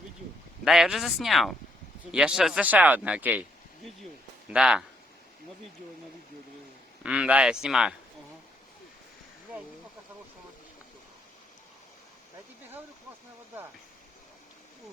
все, відео. Да, я вже засняв. Я ще, це ще одне, окей. Відео. Да. На відео, на відео. М, да, я снимаю. Ага. Бля, пока хорошая водичка. Я тебе говорю, классная вода. Ух.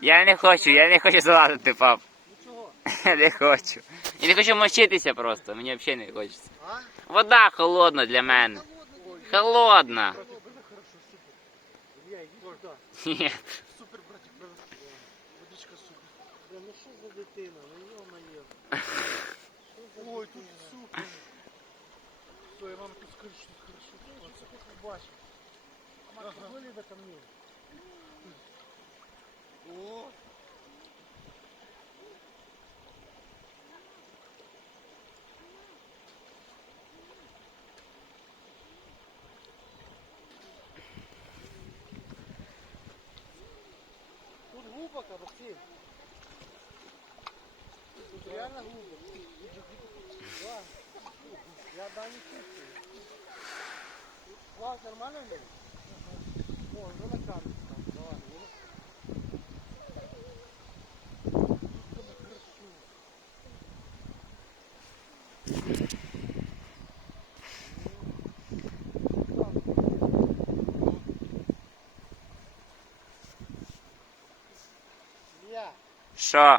Я не хочу, я не хочу залазити, пап. Нічого. Не хочу. Я не хочу мочитися просто, мені взагалі не хочеться. Вода холодна для мене. Холодна. Супер, братик, водичка супер. Бля, ну що за дитина, ну йо Ой, тут супер. Все, я вам тут скажу, що хорошо. Оце ти побачив. Мама, ти виліда ко мені? идти. Тут реально глупо. Да. Я да не чувствую. Класс нормально ли? 是。